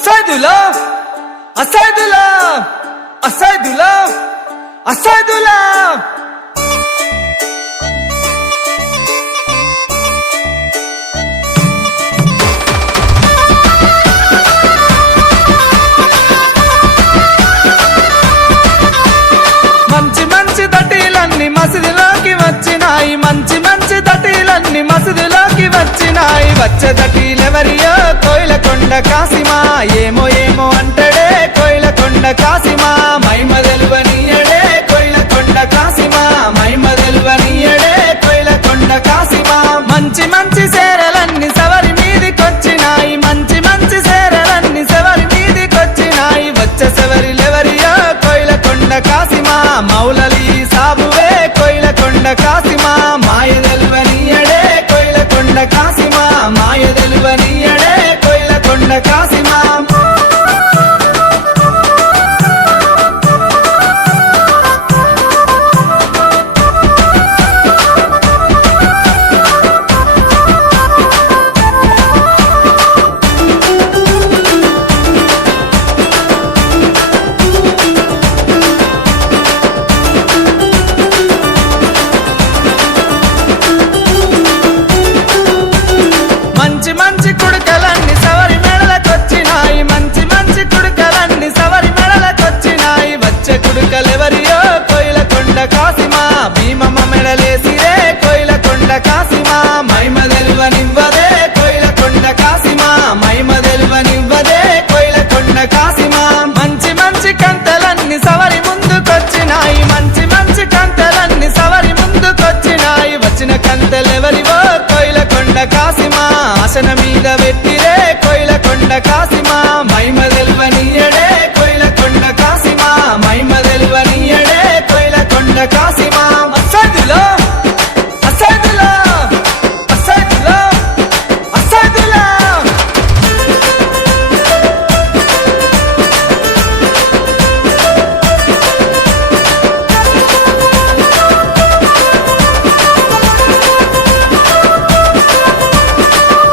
Asaydullah, Asaydullah, Asaydullah, Asaydullah. మంచి మంచి దటీలన్నీ మసీదులోకి వచ్చినాయి, మంచి మంచి దటీలన్నీ మసీదులోకి వచ్చినాయి. వచ్చే దటీలెవరియో కోయిలకొండ కాసిమా, ఏమో ఏమో అంటడే కోయిలకొండ కాసిమా. మైమ తెలువనీయడే కోయిలకొండ కాసిమా, మైమ తెలువనీయడే కోయిలకొండ కాసిమా. మంచి మంచి సేరలన్నీ సవరి మీదికొచ్చినాయి, మంచి మంచి సేరలన్నీ సవరి మీదికొచ్చినాయి. వచ్చే సవరిలెవరియో కోయిలకొండ కాసిమా, మౌలలి సాబువే కోయిలకొండ కాసిమా. మాయ తెలువనీయడే కోయిలకొండ కాసిమా, మాయ తెలువనీయడే కోయిలకొండ కాసిమా. మంచి మంచి కుడుకలన్నీ సవరి మెడలకొచ్చినాయి, మంచి మంచి కుడుకలన్నీ సవరి మెడలకొచ్చినాయి. వచ్చే కుడుకలెవరియో కోయిలకొండ కాసిమా, భీమమ్మ మెడలేసిరే కోయిలకొండ కాసిమా. మైమ తెలువనివ్వదే కోయిలకొండ కాసిమా, మైమ తెలువనివ్వదే కోయిలకొండ కాసిమా. మంచి మంచి కంతలన్నీ సవరి ముందుకొచ్చినాయి, మంచి మంచి కంతలన్నీ సవరి ముందుకొచ్చినాయి. వచ్చిన కంతలెవరివో కోయిలకొండ కాసిమా, ఆసన మీద పెట్టిరే కోయిలకొండ కాసిమా. మైమ తెలువనీయడే కోయిలకొండ కాసిమా, మైమ తెలువనీయడే కోయిలకొండ కాసిమా. అసైదుల్లాహ్, అసైదుల్లాహ్, అసైదుల్లాహ్, అసైదుల్లాహ్.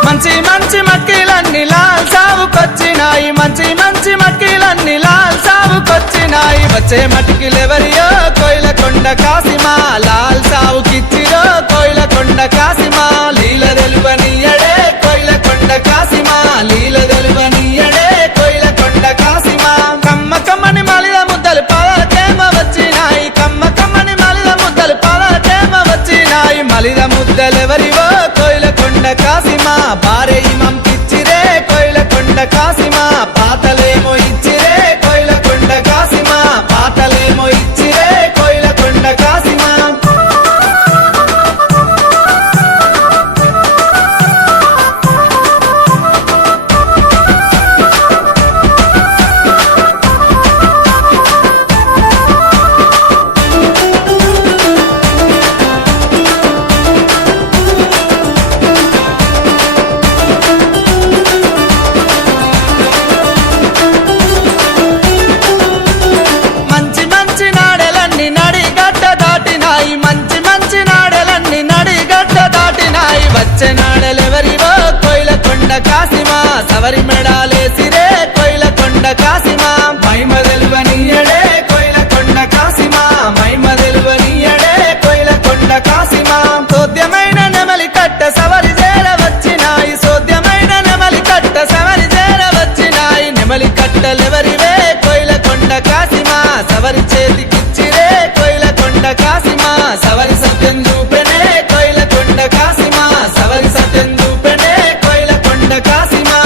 మంచి మంచి మక్కీలన్నీ లాల్ సావుకొచ్చినాయి, మంచి మంచి మక్కీలన్నీ లాల్ సావుకొచ్చినాయి. వచ్చే మటికిలెవరియో కోయిలకొండ కాసిమా, లాల్ సావుకిచ్చిరో కోయిలకొండ కాసిమా. లీల తెలువనీయడే కోయిలకొండ కాసిమా, లీల తెలువనీయడే కోయిలకొండ కాసిమా. కమ్మ కమ్మని మలిద ముద్దలు పవకేమ వచ్చినాయి, కమ్మ కమ్మని మలిద ముద్దలు పవకేమ వచ్చినాయి. మలిద ముద్దలెవరివో కోయిలకొండ కాసిమా, బారే ఇమంకిచ్చిరే కోయిలకొండ కాసిమా. పాతలేమో ఇచ్చిరే కోయిలకొండ కాసిమా, పాతలేమో ఇచ్చిరే కోయిలకొండ కాసిమా. మంచి మంచి నాడెలన్నీ నడిగడ్డ దాటినాయి, మంచి మంచి నాడెలన్నీ నడిగడ్డ దాటినాయి. వచ్చే నాడెలెవరివో కోయిలకొండ కాసిమా, సవరి మెడాలేసిరే కోయిలకొండ కాసిమా. మైమ తెలువనీయడే కోయిలకొండ కాసిమా, మైమ తెలువనీయడే కోయిలకొండ కాసిమా. సోద్యమైన నెమలి కట్ట సవరి చేర వచ్చినాయి, సోద్యమైన నెమలి కట్ట సవరి చేర వచ్చినాయి. నెమలి కట్టలెవరివే కోయిలకొండ కాసిమా, సవరి చేతికిచ్చిరే కోయిలకొండ కాసిమా. సవరి సత్యం చూపెనే కోయిలకొండ కాసిమా, సవరి సత్యం చూపెనే కోయిలకొండ కాసిమా.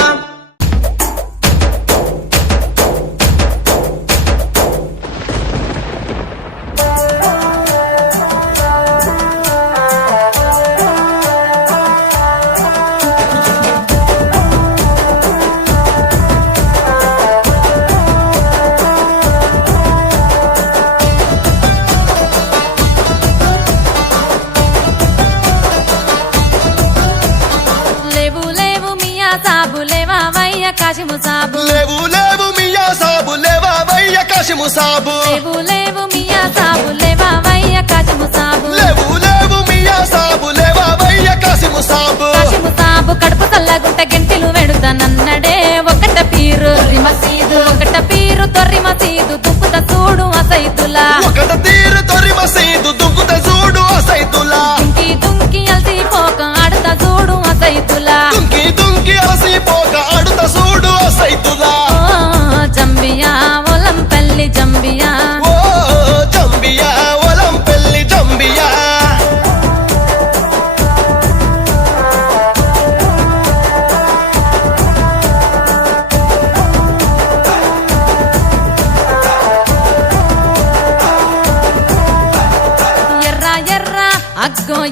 లేవు లేవు మియా సాబు లేవా వయ్య కాశిము సాబు, లేవు లేవు మియా సాబు లేవా వయ్య కాశిము సాబు, లేవు లేవు మియా సాబు లేవా వయ్య కాశిము సాబు. లేవు లేవు మియా సాబు లేవా వయ్య కాశిము సాబు. కాశిము సాబు కడుపు చల్లగుంట గంటెలు వెడుతానన్నడే ఒకట పీరు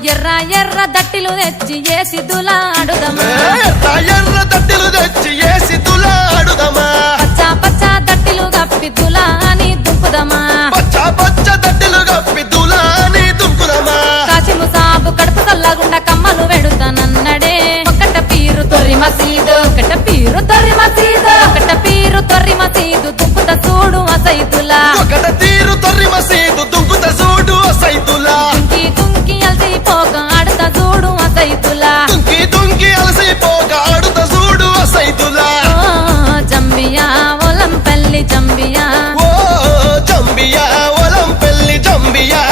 ఎర్ర ఎర్ర దట్టిలు తెచ్చి ఏసిదులా ఆడుదమా ఎర్ర ఎర్ర దట్టిలు తెచ్చి ఏసి దులాడుదమా పచ్చ పచ్చ దట్టిలు గప్పి దులా అని దుంపుదమా పచ్చ పచ్చ దట్టిలు కప్పి దులాని దుంకుదమా కాశీము సాబు కడుపు చల్లగుండా కమ్మలు వెడుతానన్నడే ఒకట పీరు తొర్రి మసీదు ఒకట పీరు తొర్రి మసీదు ఒకట పీరు తొర్రి మసీదు దుంపుత చూడు అసైతులా ఒకట తీరు తొర్రి మసీదు దుంకుత చూడు సైతులా దుంకి దుంకి అలసిపోక ఆడుత చూడు అసైతులా దుంకి దుంకి అలసిపోక ఆడుత చూడు సైతులా జంబియా ఒలంపల్లి జంబియా ఓ జంబియా ఒలం పెళ్లి జంబియా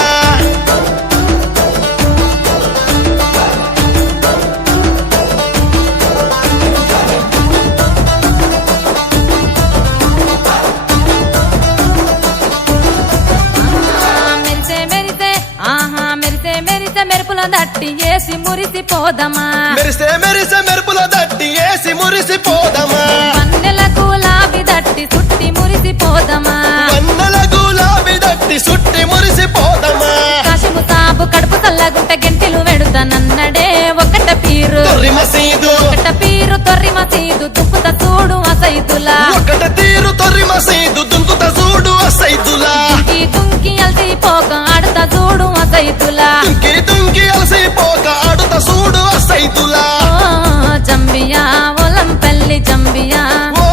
మెరిసే మెరిసే ఆహా మెరిసే మెరిసే మెరుపుల దట్టి ఏసి మురిసిపోదమా మెరిసే మెరిసే మెరుపుల దట్టి ఏసి మురిసిపోదమా వన్నెల గులాబీ దట్టి సుట్టి మురిసిపోదమా వన్నెల గులాబీ దట్టి సుట్టి మురిసిపోదమా కాశీము సాబు కడుపు చల్లగుంట గెంటిలు వెడుతానన్నడే ఒకట పీరు తొర్రి మసీదు ఒకట పీరు తొర్రి మసీదు దుప్పుత చూడు అసైతులా ఒకట తీరు తొర్రి మసీదు దుంకుత చూడు సైతులా దుంకి దుంకి అలసిపోక ఆడుత చూడు అసైతులా దుంకి దుంకి అలసిపోక ఆడుత చూడు సైతులా జంబియా ఒలంపల్లి జంబియా ఓ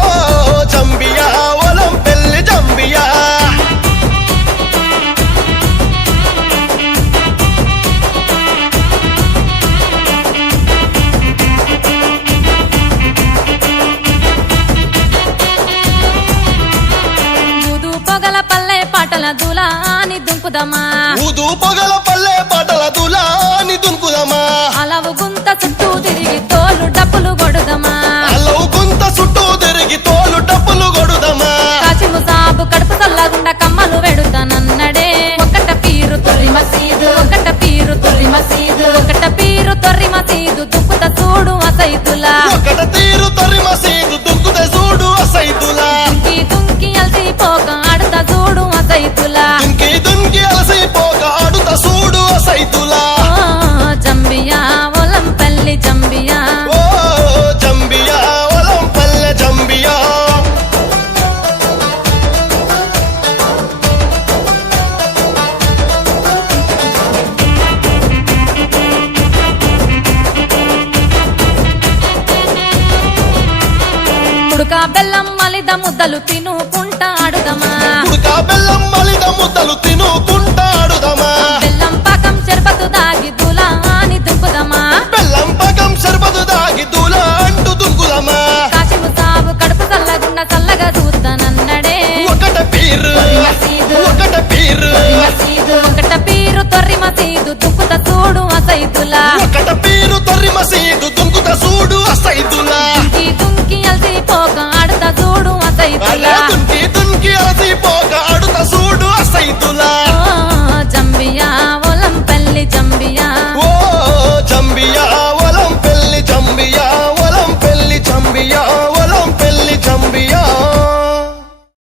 జంబియా ఒలం పెళ్లి జంబియా ఊదు పొగల పల్లె పాటల దులా అని దుంపుదమా ఊదు పొగల పల్లె పాటల దులాని దుంకుదమా అలవు గుంత చుట్టూ తిరిగి తోలు డప్పులు కొడుదమా అల్లవు గుంత చుట్టూ తిరిగి తోలు డప్పులు కొడుదమా కాశీము సాబు కడుపు చల్లగుండా కమ్మలు వెడుతానన్నడే ఒకట పీరు తొర్రి మసీదు ఒకట పీరు తొర్రి మసీదు ఒకట పీరు తొర్రి మసీదు దుప్పుత చూడు అసైతులా ఒకట తీరు తొర్రి మసీదు దుంకుత చూడు సైతులా దుంకి దుంకి అలసిపోక ఆడుత చూడు అసైతులా దుంకి దుంకి అలసిపోక ఆడుత చూడు సైతులా జంబియా ఒలంపల్లి జంబియా ఓ జంబియా ఒలం పల్లె జంబియా ఉడక బెల్లం మలిద ముద్దలు తినుకుంటా ఆడుదమా ఉడక బెల్లం మలిద ముద్దలు తినుకుంటాడుదమా బెల్లం పాకం చెరపతు దాగి దులా అని దుంపుదమా బెల్లం పగం షర్బతు దాగి దూల అంటూ దుంకుదమా కాశీము సాబు కడుపు చల్లగుండా చల్లగా చూస్తానన్నడే ఒకట పీరు ఒకట పీరు ఒకట పీరు తొర్రి మసీదు దుంపుత చూడు అసైతులా ఒకట పీరు తొర్రి మసీదు దుంకుత చూడు సైతులా